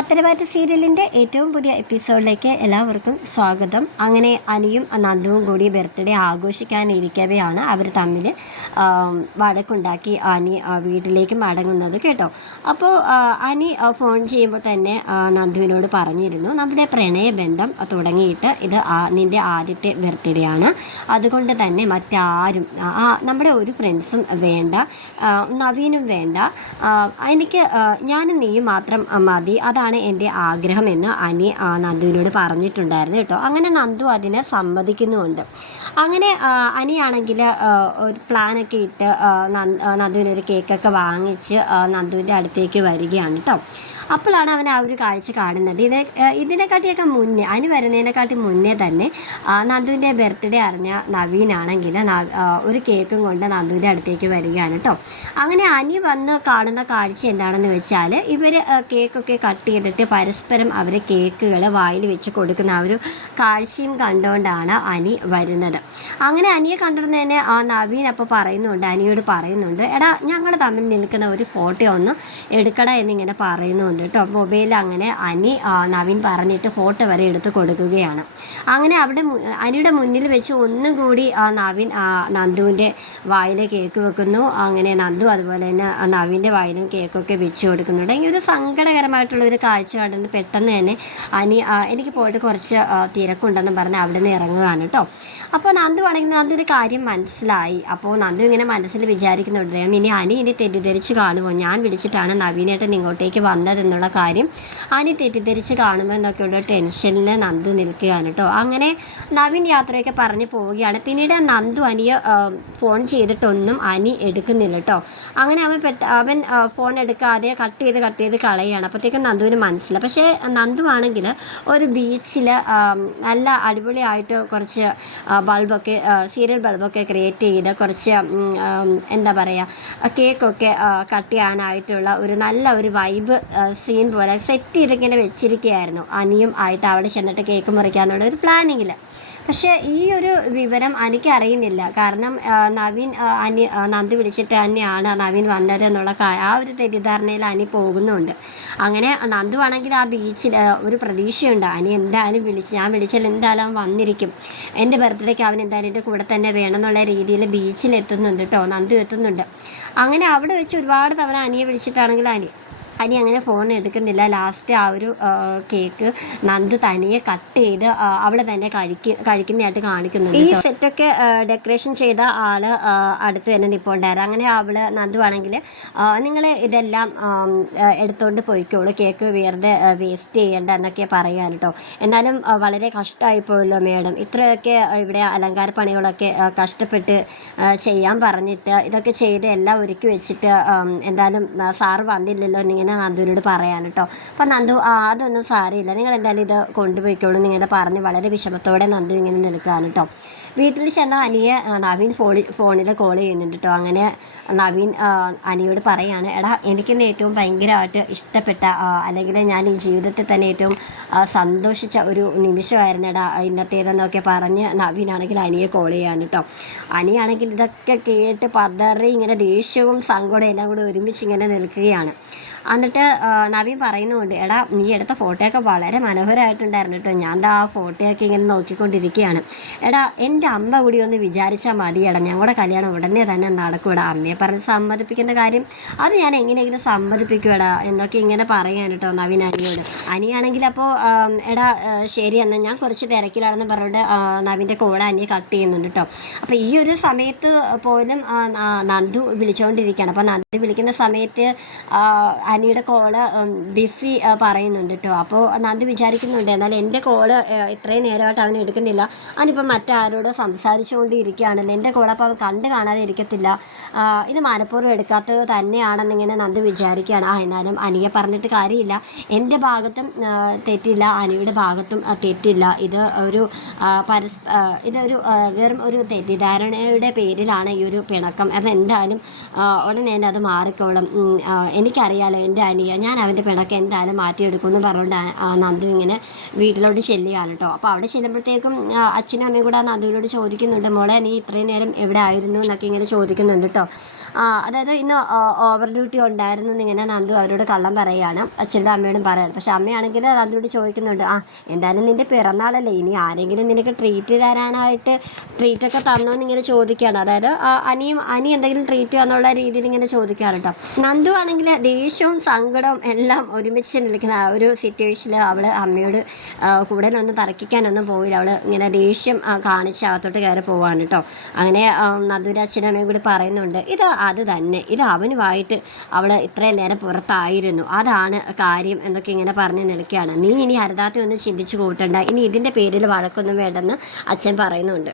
പത്തരമാറ്റ് സീരിയലിൻ്റെ ഏറ്റവും പുതിയ എപ്പിസോഡിലേക്ക് എല്ലാവർക്കും സ്വാഗതം. അങ്ങനെ അനിയും നന്ദുവും കൂടി ബർത്ത്ഡേ ആഘോഷിക്കാനിരിക്കവെയാണ് അവർ തമ്മിൽ വഴക്കുണ്ടാക്കി അനി വീട്ടിലേക്ക് മടങ്ങുന്നത് കേട്ടോ. അപ്പോൾ അനി ഫോൺ ചെയ്യുമ്പോൾ തന്നെ നന്ദുവിനോട് പറഞ്ഞിരുന്നു, നമ്മുടെ പ്രണയബന്ധം തുടങ്ങിയിട്ട് ഇത് നിൻ്റെ ആദ്യത്തെ ബർത്ത്ഡേ ആണ്, അതുകൊണ്ട് തന്നെ മറ്റാരും നമ്മുടെ ഒരു ഫ്രണ്ട്സും വേണ്ട, നവീനും വേണ്ട, എനിക്ക് ഞാനും നീയും മാത്രം മതി, അതാണ് എൻ്റെ ആഗ്രഹമെന്ന് അനി നന്ദുവിനോട് പറഞ്ഞിട്ടുണ്ടായിരുന്നു കേട്ടോ. അങ്ങനെ നന്ദു അതിന് സമ്മതിക്കുന്നുമുണ്ട്. അങ്ങനെ അനിയാണെങ്കിൽ ഒരു പ്ലാനൊക്കെ ഇട്ട് നന്ദുവിനൊരു കേക്കൊക്കെ വാങ്ങിച്ച് നന്ദുവിൻ്റെ അടുത്തേക്ക് വരികയാണ് കേട്ടോ. അപ്പോഴാണ് അവൻ ആ ഒരു കാഴ്ച കാണുന്നത്. ഇതിനെക്കാട്ടിയൊക്കെ മുന്നേ, അനി വരുന്നതിനെക്കാട്ടി മുന്നേ തന്നെ നന്ദുവിൻ്റെ ബർത്ത്ഡേ അറിഞ്ഞ നവീനാണെങ്കിൽ ഒരു കേക്കും കൊണ്ട് നന്ദുവിൻ്റെ അടുത്തേക്ക് വരികയാണ് കേട്ടോ. അങ്ങനെ അനി വന്ന് കാണുന്ന കാഴ്ച എന്താണെന്ന് വെച്ചാൽ, ഇവർ കേക്കൊക്കെ കട്ട് ചെയ്തിട്ട് പരസ്പരം അവർ കേക്കുകൾ വായിൽ വെച്ച് കൊടുക്കുന്ന ആ ഒരു കാഴ്ചയും കണ്ടുകൊണ്ടാണ് അനി വരുന്നത്. അങ്ങനെ അനിയെ കണ്ടിരുന്നതിന് നവീൻ അപ്പോൾ പറയുന്നുണ്ട്, അനിയോട് പറയുന്നുണ്ട്, എടാ ഞങ്ങൾ തമ്മിൽ നിൽക്കുന്ന ഒരു ഫോട്ടോ ഒന്ന് എടുക്കട എന്നിങ്ങനെ പറയുന്നുണ്ട് കേട്ടോ. മൊബൈലിൽ അങ്ങനെ അനി നവീൻ പറഞ്ഞിട്ട് ഫോട്ടോ വരെ എടുത്ത് കൊടുക്കുകയാണ്. അങ്ങനെ അവിടെ അനിയുടെ മുന്നിൽ വെച്ച് ഒന്നും കൂടി നവീൻ നന്ദുവിൻ്റെ വായിൽ കേക്ക് വെക്കുന്നു. അങ്ങനെ നന്ദു അതുപോലെ തന്നെ നവീൻ്റെ വായിലും കേക്കൊക്കെ വെച്ച് കൊടുക്കുന്നുണ്ട്. ഇങ്ങനെ ഒരു സങ്കടകരമായിട്ടുള്ളൊരു കാഴ്ച കണ്ടെന്ന് പെട്ടെന്ന് തന്നെ അനി എനിക്ക് പോയിട്ട് കുറച്ച് തിരക്കുണ്ടെന്ന് പറഞ്ഞ് അവിടെ നിന്ന് ഇറങ്ങുകയാണ് കേട്ടോ. അപ്പോൾ നന്ദു ആണെങ്കിൽ നന്ദുവിൻ്റെ കാര്യം മനസ്സിലായി. അപ്പോൾ നന്ദു ഇങ്ങനെ മനസ്സിൽ വിചാരിക്കുന്നുണ്ട്, ഇനി തെറ്റിദ്ധരിച്ച് കാണുമോ, ഞാൻ വിളിച്ചിട്ടാണ് നവീനായിട്ട് ഇങ്ങോട്ടേക്ക് വന്നതെന്നുള്ള കാര്യം അനി തെറ്റിദ്ധരിച്ച് കാണുമോ എന്നൊക്കെയുള്ള ടെൻഷനിൽ നന്ദു നിൽക്കുകയാണ് കേട്ടോ. അങ്ങനെ നവീൻ യാത്രയൊക്കെ പറഞ്ഞ് പോവുകയാണ്. പിന്നീട് നന്ദു അനിയെ ഫോൺ ചെയ്തിട്ടൊന്നും അനി എടുക്കുന്നില്ല കേട്ടോ. അങ്ങനെ അവൻ ഫോൺ എടുക്കാതെ കട്ട് ചെയ്ത് കളയുകയാണ്. അപ്പോഴത്തേക്കും നന്ദുവിന് മനസ്സിലായി. പക്ഷേ നന്ദു ആണെങ്കിൽ ഒരു ബീച്ചിൽ നല്ല അടിപൊളിയായിട്ട് കുറച്ച് ബൾബൊക്കെ, സീരിയൽ ബൾബൊക്കെ ക്രിയേറ്റ് ചെയ്ത് കുറച്ച് എന്താ പറയുക, കേക്കൊക്കെ കട്ട് ചെയ്യാനായിട്ടുള്ള ഒരു നല്ല ഒരു വൈബ് സീൻ പോലെ സെറ്റ് ചെയ്തിങ്ങനെ വെച്ചിരിക്കുകയായിരുന്നു. അനിയും ആയിട്ട് അവിടെ ചെന്നിട്ട് കേക്ക് മുറിക്കാനുള്ള ഒരു പ്ലാനിങ്ങിൽ. പക്ഷേ ഈ ഒരു വിവരം എനിക്ക് അറിയുന്നില്ല. കാരണം നവീൻ നന്ദു വിളിച്ചിട്ട് തന്നെയാണ് നവീൻ വന്നത് എന്നുള്ള ആ ഒരു തെറ്റിദ്ധാരണയിൽ അനി പോകുന്നുണ്ട്. അങ്ങനെ നന്ദു ആണെങ്കിൽ ആ ബീച്ചിൽ ഒരു പ്രതീക്ഷയുണ്ട്, അനി എന്തായാലും ഞാൻ വിളിച്ചാൽ എന്തായാലും അവൻ വന്നിരിക്കും, എൻ്റെ ബർത്ത്ഡേക്ക് അവൻ എന്തായാലും എൻ്റെ കൂടെ തന്നെ വേണം എന്നുള്ള രീതിയിൽ ബീച്ചിൽ എത്തുന്നുണ്ട് കേട്ടോ. നന്ദു എത്തുന്നുണ്ട്. അങ്ങനെ അവിടെ വെച്ച് ഒരുപാട് തവണ അനിയെ വിളിച്ചിട്ടാണെങ്കിൽ അനി അങ്ങനെ ഫോൺ എടുക്കുന്നില്ല. ലാസ്റ്റ് ആ ഒരു കേക്ക് നന്ദു തനിയെ കട്ട് ചെയ്ത് അവൾ തന്നെ കഴിക്കുന്നതായിട്ട് കാണിക്കുന്നുണ്ട്. ഈ സെറ്റൊക്കെ ഡെക്കറേഷൻ ചെയ്ത ആൾ അടുത്ത് തന്നെ നിൽപ്പുണ്ടായിരുന്നു. അങ്ങനെ നന്ദു ആണെങ്കിൽ നിങ്ങൾ ഇതെല്ലാം എടുത്തുകൊണ്ട് പോയിക്കോളൂ, കേക്ക് വെറുതെ വേസ്റ്റ് ചെയ്യേണ്ട എന്നൊക്കെ പറയാൻ കേട്ടോ. എന്നാലും വളരെ കഷ്ടമായി പോയല്ലോ മേഡം, ഇത്രയൊക്കെ ഇവിടെ അലങ്കാര പണികളൊക്കെ കഷ്ടപ്പെട്ട് ചെയ്യാൻ പറഞ്ഞിട്ട് ഇതൊക്കെ ചെയ്ത് എല്ലാം ഒരുക്കി വെച്ചിട്ട് എന്തായാലും സാറ് വന്നില്ലല്ലോ എന്നിങ്ങനെ നന്ദുവിനോട് പറയാൻ കേട്ടോ. അപ്പം നന്ദു അതൊന്നും സാരമില്ല, നിങ്ങൾ എന്തായാലും ഇത് കൊണ്ടുപോയിക്കോളൂ എന്നിങ്ങനെ പറഞ്ഞ് വളരെ വിഷമത്തോടെ നന്ദു ഇങ്ങനെ നിൽക്കുകയാണ് കേട്ടോ. വീട്ടിൽ ചെന്ന അനിയെ നവീൻ ഫോണിൽ കോൾ ചെയ്യുന്നുണ്ട് കേട്ടോ. അങ്ങനെ നവീൻ അനിയോട് പറയാണ്, എടാ എനിക്കിന്ന് ഏറ്റവും ഭയങ്കരമായിട്ട് ഇഷ്ടപ്പെട്ട അല്ലെങ്കിൽ ഞാൻ ഈ ജീവിതത്തിൽ തന്നെ ഏറ്റവും സന്തോഷിച്ച ഒരു നിമിഷമായിരുന്നു എടാ ഇന്നത്തേതെന്നൊക്കെ പറഞ്ഞ് നവീനാണെങ്കിൽ അനിയെ കോൾ ചെയ്യാൻ കേട്ടോ. അനിയാണെങ്കിൽ ഇതൊക്കെ കേട്ട് പതറി ഇങ്ങനെ ദേഷ്യവും സങ്കടവും എല്ലാം കൂടി ഒരുമിച്ച് ഇങ്ങനെ നിൽക്കുകയാണ്. എന്നിട്ട് നവീൻ പറയുന്നുണ്ട്, എടാ നീ എടുത്ത ഫോട്ടോയൊക്കെ വളരെ മനോഹരമായിട്ടുണ്ടായിരുന്നു കേട്ടോ, ഞാൻ ആ ഫോട്ടോയൊക്കെ ഇങ്ങനെ നോക്കിക്കൊണ്ടിരിക്കുകയാണ്. എടാ എൻ്റെ അമ്മ കൂടി ഒന്ന് വിചാരിച്ചാൽ മതി, എടാ ഞങ്ങളുടെ കല്യാണം ഉടനെ തന്നെ നടക്കൂടാ, അമ്മയെ പറഞ്ഞ് സമ്മതിപ്പിക്കേണ്ട കാര്യം അത് ഞാൻ എങ്ങനെയെങ്കിലും സമ്മതിപ്പിക്കുമെടാ എന്നൊക്കെ ഇങ്ങനെ പറയാൻ കേട്ടോ നവീൻ അനിയോട്. അനിയാണെങ്കിൽ അപ്പോൾ എടാ ശരി എന്നാൽ ഞാൻ കുറച്ച് തിരക്കിലാണെന്ന് പറഞ്ഞിട്ട് നവീൻ്റെ കോൾ അനിയെ കട്ട് ചെയ്യുന്നുണ്ട് കേട്ടോ. അപ്പോൾ ഈ ഒരു സമയത്ത് പോലും നന്ദു വിളിച്ചുകൊണ്ടിരിക്കുകയാണ്. അപ്പോൾ നന്ദു വിളിക്കുന്ന സമയത്ത് അനിയുടെ കോള് ബിസി പറയുന്നുണ്ട് കേട്ടോ. അപ്പോൾ നന്ദി വിചാരിക്കുന്നുണ്ട്, എന്നാൽ എൻ്റെ കോള് ഇത്രയും നേരമായിട്ട് അവൻ എടുക്കുന്നില്ല, അവനിപ്പോൾ മറ്റാരോട് സംസാരിച്ചുകൊണ്ടിരിക്കുകയാണല്ലോ, എൻ്റെ കോൾ അപ്പോൾ അവൻ കാണാതെ ഇരിക്കത്തില്ല, ഇത് മനഃപൂർവ്വം എടുക്കാത്തത് തന്നെയാണെന്നിങ്ങനെ നന്ദി വിചാരിക്കുകയാണ്. എന്നാലും അനിയെ പറഞ്ഞിട്ട് കാര്യമില്ല, എൻ്റെ ഭാഗത്തും തെറ്റില്ല, അനിയുടെ ഭാഗത്തും തെറ്റില്ല, ഇതൊരു വെറും ഒരു തെറ്റിദ്ധാരണയുടെ പേരിലാണ് ഈ ഒരു പിണക്കം, അതെന്തായാലും ഉടനെ തന്നെ അത് മാറിക്കോളും, എനിക്കറിയാലോ എൻ്റെ അനിയ, ഞാൻ അവൻ്റെ പിണക്ക് എന്തായാലും മാറ്റിയെടുക്കുമെന്ന് പറഞ്ഞുകൊണ്ട് നന്ദു ഇങ്ങനെ വീട്ടിലോട്ട് ചെല്ലുകയാണ് കേട്ടോ. അപ്പോൾ അവിടെ ചെല്ലുമ്പോഴത്തേക്കും അച്ഛനും അമ്മയും കൂടെ നന്ദുവിനോട് ചോദിക്കുന്നുണ്ട്, മോളെ നീ ഇത്രയും നേരം എവിടെ ആയിരുന്നു എന്നൊക്കെ ഇങ്ങനെ ചോദിക്കുന്നുണ്ട് കേട്ടോ. അതായത് ഇന്ന് ഓവർ ഡ്യൂട്ടി ഉണ്ടായിരുന്നു എന്നിങ്ങനെ നന്ദു അവരോട് കള്ളം പറയുകയാണ്, അച്ഛൻ്റെ അമ്മയോടും പറയാറ്. പക്ഷെ അമ്മയാണെങ്കിൽ നന്ദുയോട് ചോദിക്കുന്നുണ്ട്, എന്തായാലും നിൻ്റെ പിറന്നാളല്ലേ, ഇനി ആരെങ്കിലും നിനക്ക് ട്രീറ്റ് തരാനായിട്ട് ട്രീറ്റൊക്കെ തന്നോ എന്നിങ്ങനെ ചോദിക്കുകയാണ്. അതായത് അനി എന്തെങ്കിലും ട്രീറ്റ് എന്നുള്ള രീതിയിൽ ഇങ്ങനെ ചോദിക്കാറ് കേട്ടോ. നന്ദു ആണെങ്കിൽ ദേഷ്യവും സങ്കടവും എല്ലാം ഒരുമിച്ച് നിൽക്കുന്ന ആ ഒരു സിറ്റുവേഷനിൽ അവൾ അമ്മയോട് കൂടുതലൊന്നും തർക്കിക്കാനൊന്നും പോയില്ല. അവൾ ഇങ്ങനെ ദേഷ്യം കാണിച്ച് അകത്തോട്ട് കയറി പോവാണ് കേട്ടോ. അങ്ങനെ നന്ദുവിൻ്റെ അച്ഛനും അമ്മയും കൂടി പറയുന്നുണ്ട്, അത് തന്നെ, ഇത് അവനുമായിട്ട് അവൾ ഇത്രയും നേരം പുറത്തായിരുന്നു, അതാണ് കാര്യം എന്നൊക്കെ ഇങ്ങനെ പറഞ്ഞ് നിൽക്കുകയാണ്. നീ ഇനി അരുതാത്ത ഒന്നും ചിന്തിച്ചു കൂട്ടണ്ട, ഇനി ഇതിൻ്റെ പേരിൽ വഴക്കൊന്നും വേണ്ടെന്ന് അച്ഛൻ പറയുന്നുണ്ട്.